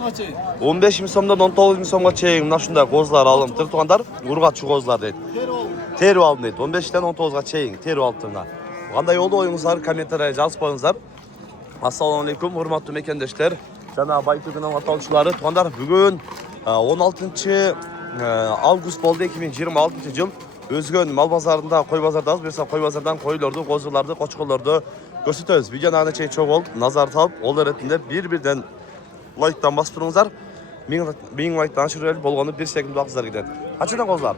so'mga cheying. 15 ming so'mdan 19 ming so'mga cheying. Mana shunday qo'zlar alib turg'anlar, urg'achi qo'zlar deydi. Terib aldım deydi. 15 dan 19 ga cheying terib olib turgan. Qanday oldu oyunuzlar kommentariyga yozib qo'yinglar. Assalomu alaykum, hurmatli mekandoshlar. Jana Baytu'nun atalçıları turg'anlar. Bugun 16 avgust bo'ldi 2026 yil. Özgün mal bozorida, qo'y bozordamiz. Bersa qo'y bozordan qo'ylarni, qo'zilarni, qo'chqorlarni ko'rsatamiz. Videoni ancha cho'q bo'lib, nazar solib, ollar etinde bir-birdan like'dan bosib turingizlar. Ming like'dan shirali bo'lgani bir sekund vaqtlar ketadi. Qanchadan qo'zlar?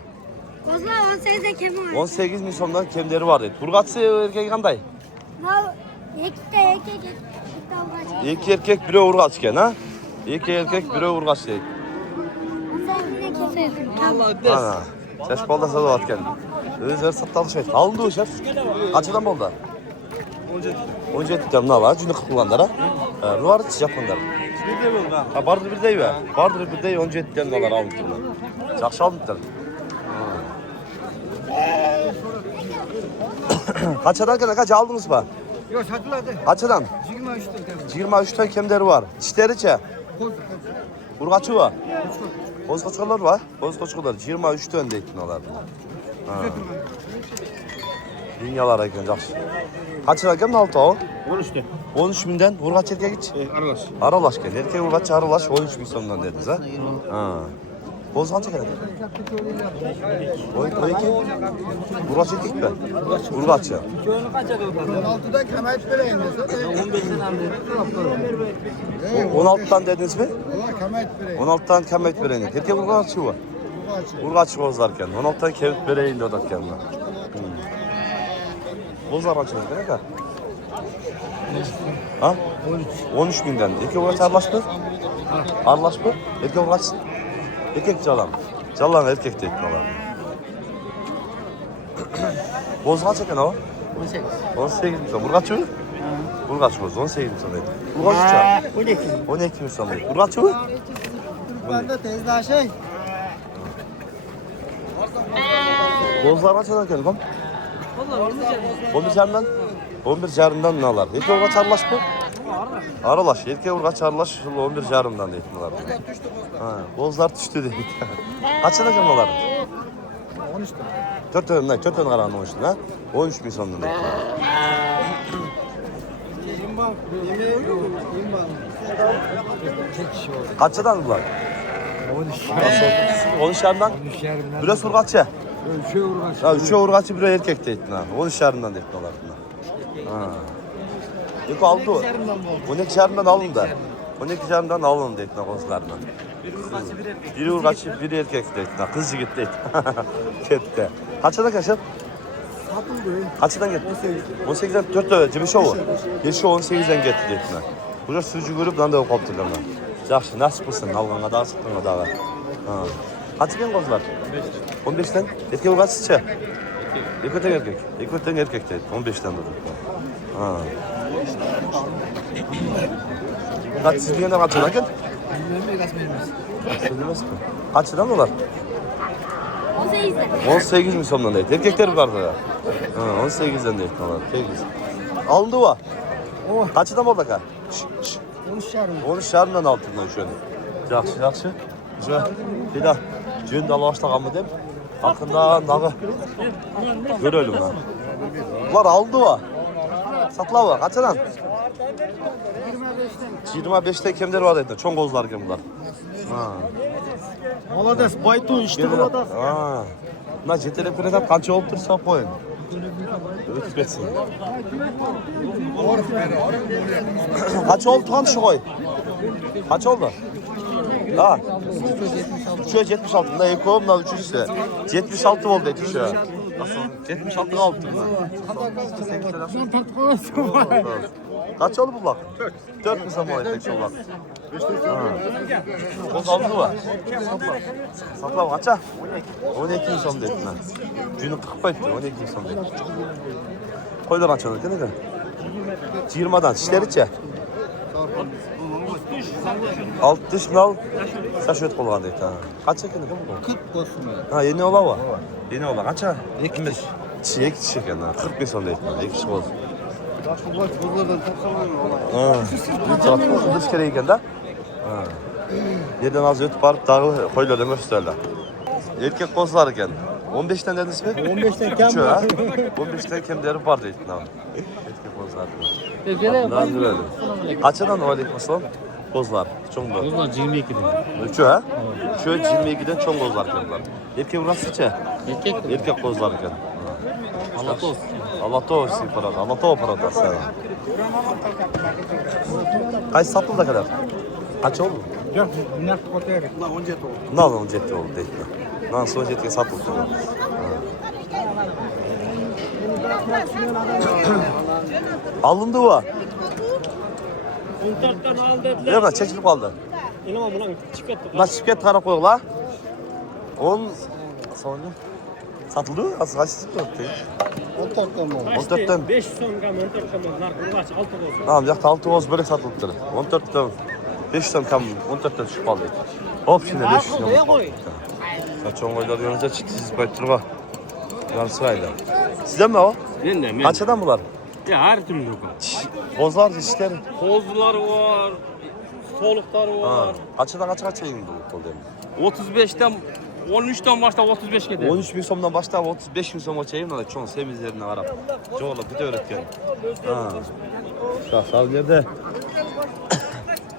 Kozlar 18 'dan kim var? 18 ming so'mdan kemleri var deydi. Urg'atchi erkagi qanday? Ikkita erkek, ikkita urg'achi. İki erkek, biri urg'achi ekan, ha? İki erkek, biri urg'achi deydi. 18 'dan Vallahi des. Ana. Şaşpalda satıvatken. Özler sattı alışveriş. Alındı o şef. Kaçıdan oldu? 17 tane ne var? Cünü kırkılanlara. Ruvar Japonlar. Bir de bu ha. Ha bardır bir dey be. Bardır bir dey 17 tane dolar alındılar. Жақсы alındılar. Kaçadan kadar kaç aldınız mı? Yok satıldı. Kaçadan? 23'te. 23 tane kemleri var. Çişleri çe. Urgaçı var. Bozkoçkalar var. Bozkoçkalar 23 tane deytin olar. Dünyalara ekan жақсы. Kaçadan kemin altı o? 13'te. 13 binden urgaç erkek hiç? Aralaş. Aralaş gel. Erkek urgaç aralaş 13 bin sonundan dediniz ha? Ha. Boz kaça geldi? 12. Urgaç erkek mi? Urgaç ya. 16'da kemayet vereyim dese. 15'den beri. 16'dan dediniz mi? Ulan kemayet vereyim. 16'dan kemet vereyin. Erkek urgaç mı? Urgaç bozlarken. 16'dan kemet vereyin de odarken. Bozlar kaç geldi? Ne kadar? Ha? 13 binden. Erkek urgaç aralaş mı? Aralaş mı? Erkek urgaç. Erkek calan. Calan erkek deyip kalan. Boz kaç eken o? 18. 18 milyon. Burgaç mı? Burgaç boz 18 milyon deyip. Burgaç uçağı? 12. 12 milyon deyip. Burgaç mı? Ben de tezda şey. Bozlar kaç eken lan? 11 jarından. 11 jarından ne alar? Erkek urgaç aralaş mı? Aralaş. Erkek urgaç aralaş 11 jarından deyip alar. Ha, bozlar düştü deyip. Kaç eken olar? 13'te. 4 tane karanın olmuştu ha? 13 bin sonunda deyip. Kaçadan bunlar? 13 yarından? 1'e surgatçı. 3'e uğraş. Ha 3'e urgatçı 1'e erkek deytin ha. 13 yarından deytin olar bunlar. Ha. Yeko aldı o. 12 yarından alın da. 12 yarından alın deytin ha konsularından. Biri urgatçı, biri erkek deytin ha. Kız yigit deytin. Gitti. Kaçadan kaçın? Kaçıdan gitti? 18'den 4 tane cibişi o. Yeşi 18'den gitti deytin ha. Burada sürücü görüp lan da o koptular lan. Yaxşı, nasip olsun. Alğanğa da, sıktığına da. Kaç gen qozular? 15'ten. Erkek urgaç sıça? Erkekten erkek. Erkekten erkek deydi. 15'ten dedi. Ha. Kaç siz diyenden kaçıdan gel? Söylemez mi? Kaçıdan dolar? 18'den. 18 mi sonundan deydi. Erkekler yukarıda ya. Ha, 18'den deydi dolar. 8. Alındı o. Kaçıdan oldu ka? 13 yarım. 13 yarımdan altından şöyle. Yaxşı, yaxşı. Şöyle. Bir daha. Cün de Allah'tan mı deyim? Hakkında dağı. Görelim lan. Bunlar aldı o. Satla var. Kaçıdan? 25'te kemleri var dedi. Çoğun kozlar ki bunlar. Ha. Молодец, Baytu işte burada. Ha. Bunlar jetelep kırıdan kança olup dursa koyun. Ötüp etsin. Kaç oldu tam şu koy? Kaç oldu? Ha. 376'da Eko, bunlar 3'üncüsü. 76 oldu eti şu. Nasıl? 76 kaldı bunlar. Kaç oldu bu bak? 4 mü zaman ettik şu bak? O kaldı var. Sapla kaça? 12 mi son dedim ben. Günü 40 etti, 12 mi son dedim. Koylar açalım değil mi? 20'dan şişleri çek. 60 mal saçöt kolgan deydi ha. Kaç ekan bu? 40 olsun. Ha yeni ola var. Yeni ola kaça? 25. Çiğek çiğek ekan ha. 40 bin son deydi. 2 kişi oldu. Buradan toplamam. Ha. Bir tarafı 30 kere ekan da. Ha. Yerden az ötüp barıp dağı koylardan gösterler. Erkek kozlar eken. 15'ten dediniz mi? 15'ten kem Üçü var. ha? 15'ten kemleri var deydin abi. Erkek kozlar. Bunlar böyle. Kaçadan o aleyküm aslan? Kozlar. Çoğun böyle. Kozlar 22'den. Üçü ha? Üçü 22'den çoğun kozlar kendiler. Erkek burası içe? Erkek kozlar eken. Allah olsun. Allah olsun para. Allah olsun para da. Kaç satıldı kadar? Kaç oldu? Yok, bunlar kotere. Bunlar 17 oldu. Bundan 17 oldu değil mi? Bundan sonra 17'ye satıldı. Alındı o. 14'ten al dediler. Yok lan çekilip kaldı. İnanma bulan çıkarttı. Bunlar şirket tane koyuyor la. 10 sonra satıldı. Az kaç satıldı? 14'ten mi oldu? 14'ten. 5 son kam 14 kamlar. Kurbaç 6 olsun. Tamam yakta 6 oz böyle satıldı. 14'ten 5'ten kam 14'ten düşüp kaldı. Hop şimdi 5'ten. Kaçon koylar yönünüze çıktı siz baytırma. Bunlar sırayla. Sizden mi o? Ben de Kaç adam bunlar? Ya her türlü yok. Bozlar işleri. Kozlar var. Soluklar var. Kaçadan kaça indi bu kol 35'ten 13'ten başta 35 gider. 13 bin somdan başta 35 bin soma çeyim de çoğun semizlerine varap. Çoğula bir de öğretken. Ha. Şahsal nerede?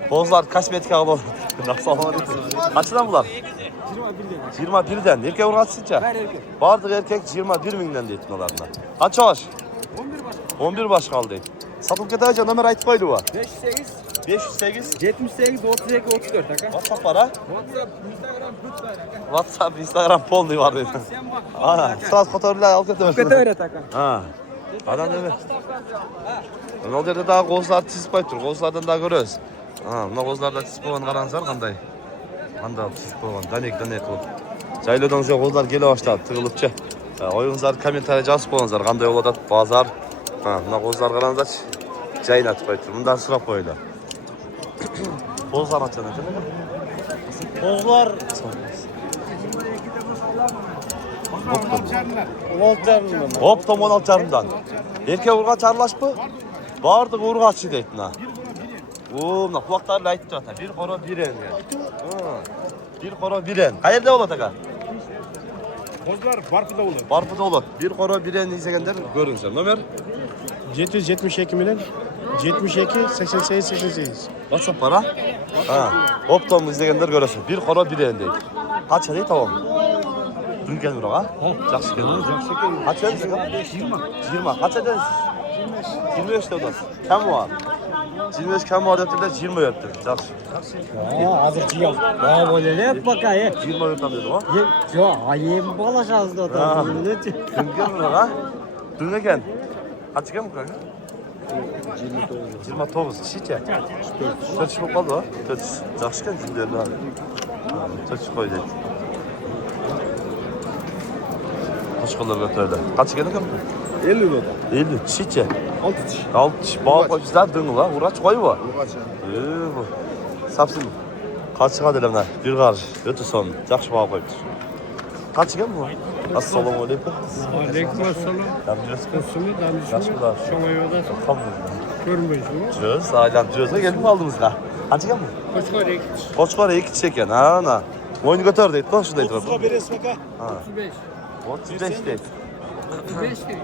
Bozlar kaç metre alır? Nasıl alır? Kaçtan bunlar? 21'den. Erkek vur kaçsınca? Vardık erkek 21 binden de ettin olarına. Kaç baş? 11 baş kaldı. Satılık kadar ömer ayıt koydu bu. 508 508. 78 32 34 taka. WhatsApp para. WhatsApp, Instagram, lütfen. WhatsApp, Instagram, polni var dedi. Ha, sağ fotoğraflar al getirmesin. öyle taka. Ha. Adam değil mi? Ne oldu yerde daha kozlar tizip baytır. Kozlardan daha görüyoruz. Ha, buna kozlarda tizip olan karanızlar kanday. Kanday tizip olan. Danek ol. Caylıdan sonra kozlar gele başladı tığılıpça. Oyunuzlar komentarya жазып koyunuzlar. Kanday oladı bazar. Ha, buna kozlar karanızlar cayın atıp baytır. Bundan sıra koyular. Kozlar açan değil mi? Kozlar. Hop tam 16 çarımdan. Erkek urga çarlaş mı? Bardık urgaçı deytin ha. Ooo, kulaklarla ayıttı ata. Bir koro bir en. Bir koro bir en. Hayırda olur taka? Kozlar Barpı'da olur. Barpıda olur. Bir koro bir en izleyenler görün sen. Ömer? 772 milyon. 72 88 88. WhatsApp para? Ha. Hop tam izleyenler göresin. Bir koro bir en değil. Kaç değil tamam. Dün gelin buraya. Жақсы gelin. Kaç verdin sen? 20. Kaç ediniz? 25 de odası. Kim var? 25 kim var dediler 20 yaptı. Жақсы. Hazır ciyam. Bana böyle hep bakayım. 20 yaptım dedim ha. Yok, ayım bala şazdı o da. Dün gelin buraya. Dün eken. Kaç eken bu kanka? 29. Şişe. 4 bu kaldı ha. 4. Жақсы eken cümlelerine abi. 4 koydu. Kaç kadar götürdü? Kaç eken eken? 50 lira. 50. Şişe. 6 diş. 6. Bağ koyuşlar dün la. Uğraç koy bu. Bu. Sapsın. Kaç çıkadı elimden? Bir karış. Ötü son. Жақсы bağ koymuş. Kaç eken bu? Assalamu alaikum. Aleykümselam. Damcıyorsun. Kusumu Жақсы damcısını bağ. şoğa yolda Hamdülillah. görmüyorsunuz. Cüz, ailem cüz'e gelip mi aldınız da? Kaç eken bu? Koçlar ek Koçkar iki çeken ha ana. Oyunu götürdü lan şurada etrafı. 30'a bir esmeka. Ha. 35. 35 değil. 35 değil.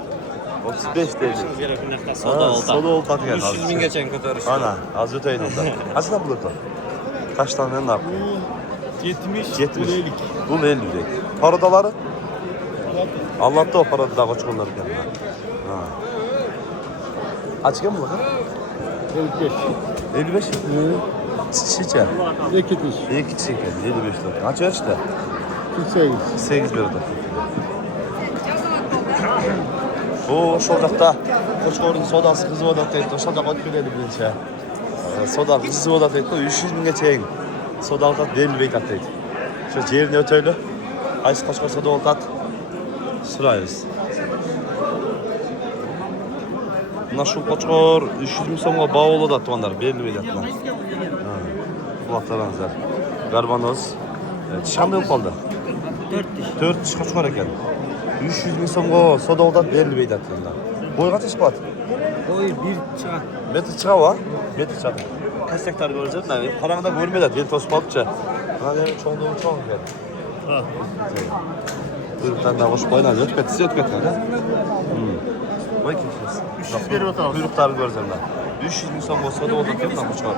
35 değil. Gerekli Soda oldu tadı geldi. 300 bin geçen kadar. Ana az öteydi onda. Kaç tane bulurdu? Kaç tane ne yaptı? 70. 70. Bu 50 değil. Paradaları? Anlattı o parada da koçkorları kendine. Ha. Kaç gen bu lan? 55. 55. Çiçeği. 2 diş. İyi ki çeken 55 lira. Kaç yaş işte? 48. 8 lirada. Bu şoldakta Koçkor'un sodası kızı odat etti. O şodak ötüp geldi bilinçe. Soda kızı odat etti. 300 bin geçeyim. Soda odat belli beyt attıydı. Şu yerini öteyle. Ayşe Koçkor soda odat. Sırayız. Bunlar şu Koçkor 300 bin sonuna bağ olu da tuanlar. Belli beyt attılar. Kulaklarınızlar. Garbanoz. Şamda yok oldu. 4 diş Koçkor eken. 300 bin sonuna soda odat belli beyt attılar. Boy kaç iş var? Oy bir çak. Metre çığa var. Metre çığa. Kaç hektar göreceğiz? Karanlıkta görmediler. Yeni tosun balıkça. Bana demin çoğunluğu çoğun geldi. Kuyruktan daha hoş boyun alıyor. Ötmet, size ötmet yani. Vay kimsiniz? 300 veriyor tamam. Kuyrukları göreceğim ben. 300 bin son olsa da o da kim lan bu çıkar?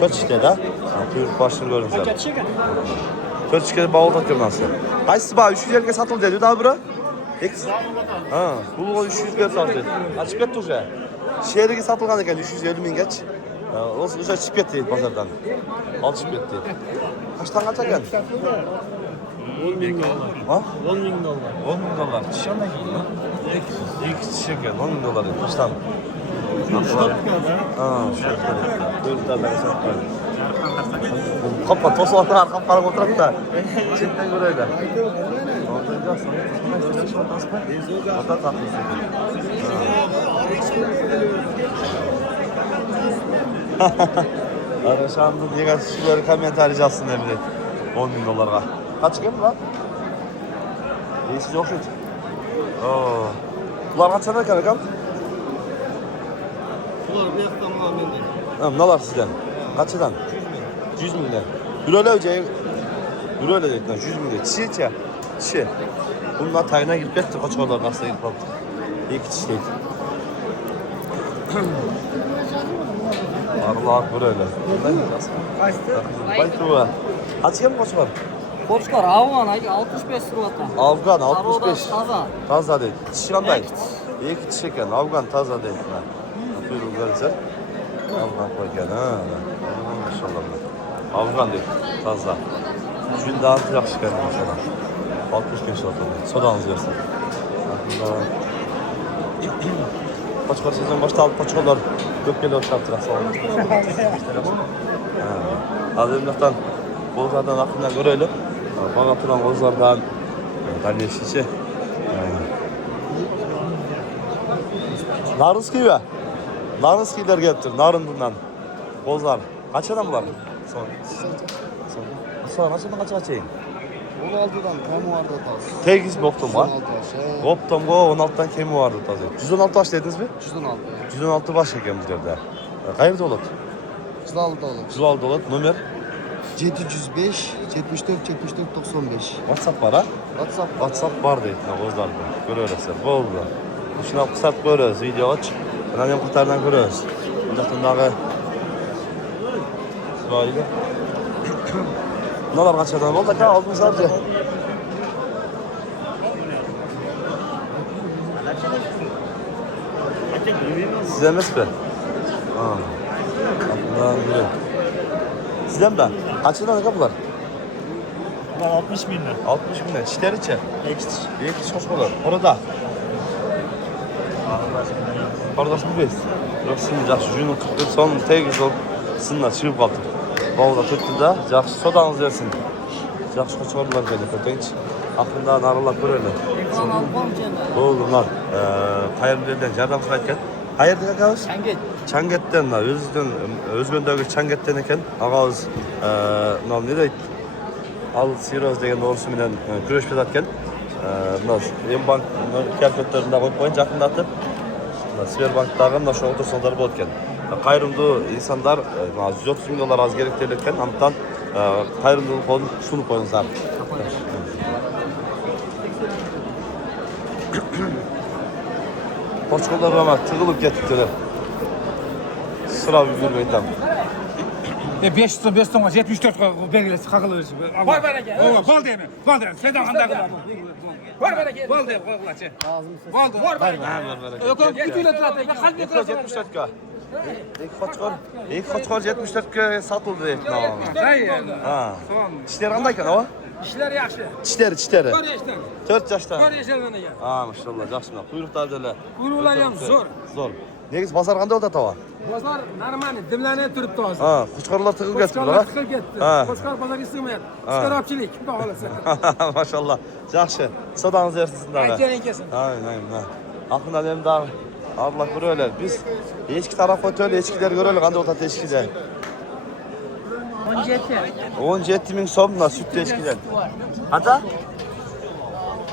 4 çiftler ha. Kuyruk başını göreceğim. 4 çiftleri bağlı takıyorum nasıl? Kaçsı bağ? 350'ye satıldı diyor daha bura. Ha, bu 300 ver satıldı. Açıp etti hoca. Şehirde satılgan ekan 350 bin geç. O hoca çıkıp etti pazardan. Al çıkıp etti. Kaçtan kaç ekan? 10 bin dolar. Ha? 10 bin dolar. 10 bin dolar. Çişen de giyin lan. İlk çiçeken 10 bin dolar. Kaçtan? Ha, şu. Kuyruklardan satıldı. Kapat, toz oldu arkam para oturup da. Çetten göre öyle. Ata tatlısı. Arkadaşlarımızın diğer kişileri komentarı yazsın ne bileyim. 10 bin dolara. Kaç geldi lan? İyisi yok hiç. Oo. Bunlar kaç sene kadar kan? Bunlar bir hafta muamele. Tamam, ne var sizden? Kaç eden? 100 milyar. Bir öyle öce. Bir öyle dedik lan 100 milyar. Çiğ ya. Çiğ. Bunlar tayına gidip etti kaç kadar nasıl gidip aldı. İyi ki çiğ değil. Allah böyle. Kaçtı? Bu. Kaç yıl kaç var? Koçkar Afgan 65 lirata. Afgan 65. Taza. Taza değil. Çişkanday. İyi ki çiçeken. Afgan taza değil. Buyurun görürsen. Afgan koyken ha. Maşallah. Afgan değil. Taza. Şimdi daha sıcak çıkar mesela. 65 lirata. Sodanızı versin. Koçkar sezon başta alıp koçkarlar. Gökgeli oçarttılar sağ olun. Azimlikten bozlardan aklından görelim. Bana turan bozlardan Dalyeşiçi. Narınski be. Narınskiler getir. Narındından. Bozlar. Kaç adam var? Sonra nasıl kaç açayım? 16'dan kamu vardı tas. Tek ismi Optum var. 16 aşağı. Optum go 16'dan kemi vardı taze. 116 baş dediniz mi? 116. 116 baş ekemizlerde. Hayır dolat. 106 olur. 116 dolat numara. 705 74 74 95. WhatsApp var ha? WhatsApp var deyip ne bozlar bu. Görüyorsun. Oldu. Şuna kısalt görüyoruz. Video aç. Ben hem kurtardan görüyoruz. Bundan dağı. Böyle. Neler kaç adam oldu ki aldınız sadece. Size nasıl be? Allah'ım biri. Sizden ben. Kaç lira ne kapılar? 60 bin lira. 60 bin lira. Çiter içe. Ekstra. Bir iki çok olur. Orada. Orası bir beş. Yoksa şimdi yaxşı jünün 44 son tegiz ol. Sınlar çıkıp kaldı. Bağda tuttu da yaxşı sodanız versin. Yaxşı koçorlar geldi. Kötünç. Aklında narılar görürler. Doğrular. Hayırlılardan yardım sayarken. Hayırlı kakavuz? Çanget. Çanget'ten da özgöndögü Çanget'ten eken ağız ne deydi? Al Siroz degen doğrusu bilen güreş edatken en bank kalkülatöründe koyup koyunca yakındatıp Sberbank'tagı da şu otursunlar bolken. Kayrımdı insanlar 130 bin dolar az gerektirirken amtan kayrımdılık onu sunup koyunuzlar. Koçkollar ama tıkılıp getirdiler. Sıra bir gülmeyden. 500 var 74 belgesi kakılır. Var bereket. Bal değil mi? Bal değil. Sen de anda kullan. Var bereket. Bal değil koklaçı. Bal değil. Var bereket. Yok yok bütüyle zaten. Kalp İlk 74 ka. İlk koçkol 74 ka satıldı ilk namı. Hayır yani. Ha. İşler andayken ama? İşler yaxşı. Çiteri. Var yaştan. 4 yaşta. Var yaştan ya. Ha maşallah yaxşı. Kuyruklar dele. Kuyruqlar ham zo'r. Zor. Negiz bazar qanday o'tadi tava? Bozor normal dimlanib turibdi hozir. Ha, qo'chqorlar tiqib ketdi Qo'chqorlar bular. tiqib ketdi. Ha. Qo'chqor bozorga sig'mayapti. Iskarobchilik, xudo xolasa. Maşallah. Yaxşı. Sodanız versin sizlarga. Aytgan kelsin. Aynen. Aklından hem daha Allah göröler. Biz eski taraf otel eskiler göröler qanday o'tadi eskide. 17 ming so'mdan süt eskidan. Ata?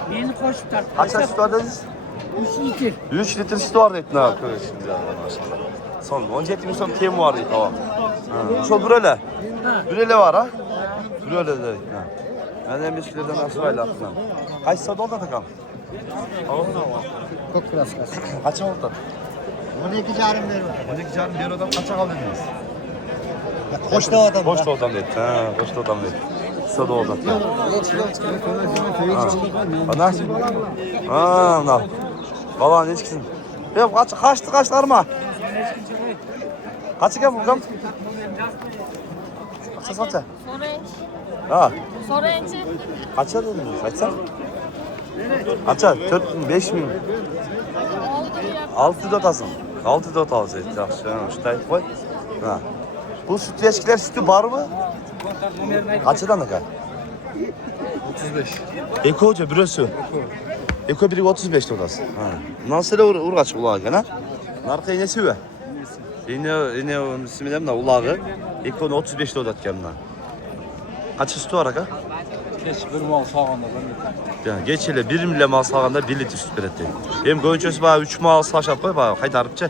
Meni qo'shib tart. Qancha süt var dediniz? 3 litr. 3 litre süt var deydi. Ne yapıyor şimdi maşallah. Son 17 ming so'm kemi var deydi. Tamam. Şol bir öyle. Ha. Bir ele var ha? Bir ele de. Ha. Ben emekçilerden nasıl aile attım. Kaç saat oldu takam? Çok biraz kas. Kaça oldu? 12 carım veriyor. 12 canım bir adam kaça kaldınız? Hoş da adam. Boş da odam dedi. Ha, boş da odam dedi. Kısa da odam. Ana? Ha, na. Valla ne çıksın? Ya kaçtı mı? Kaçı gel bakalım? Kaça? Ha, Sorenci. kaça dediniz? Kaçsa? Kaça? 4 bin, 5 bin. 6 dotasın. 6 dot alacağız. Yaxşı, şu tayf koy. Ha. Bu süt eskiler sütü var mı? Kaçıdan ne kadar? 35. Eko hoca burası. Eko biri 35 dotası. Ha. Nasıl urgaç ulağı gene? Narka inesi mi? İne ismi dem de ulağı. Eko'nun 35 dotat gemden. Kaç sütü var aga? Keç bir mal sağanda. Yani geç hele 1 milyon mal sağanda 1 litre süt veretti. Hem gönçösü bana 3 mal sağşap koy bana kaytarıpça.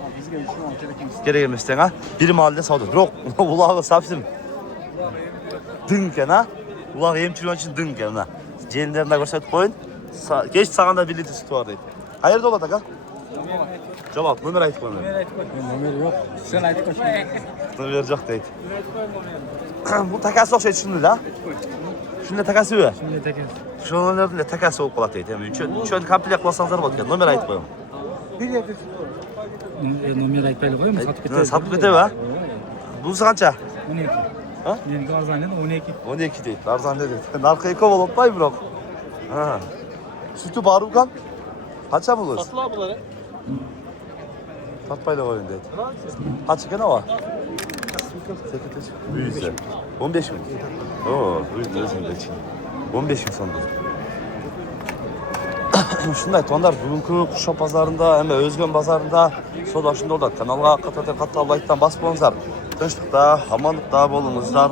Gerek emesden ha. 1 malda sağdı. Yok ulağı sapsın. Dınken ha. Ulağı emçiliyon için dınken ha. Cehenlerine gösterip koyun. Geç sağında 1 litre sütü var deydi. Hayırlı ola ha? Cevap, numara ayıp koyun. Numara yok. Sen ayıp koy. Bunu verecek deydi. Bu takası yok şey düşündü la. Şunun takası var. Şimdi tekin. Şunun nerede takası olup kalat deydi. Üçün komplek basanlar bakıyor. Numara ayıp koyun. Numara ayıp koy mu? Satıp gitti. Satıp gitti ha? Bunun kança? 12. Ha? Benim arzaneden 12. 12 değil. Arzan dedi. Narkayı kovalıp bay bırak. Ha. Sütü barukan. Kaça bulur? Satla bunları. Satmayla koyun dedi. Kaç gene var? 8 15 mi? Oo, buyurun özüm de için. 15 mi sandım? Şunday tonlar bugünkü Kuşa pazarında hem Özgön pazarında soda şunda oldu. Kanalga katı bayttan bas bolunuzlar. Tinchlikda, amanlıkda bolunuzlar.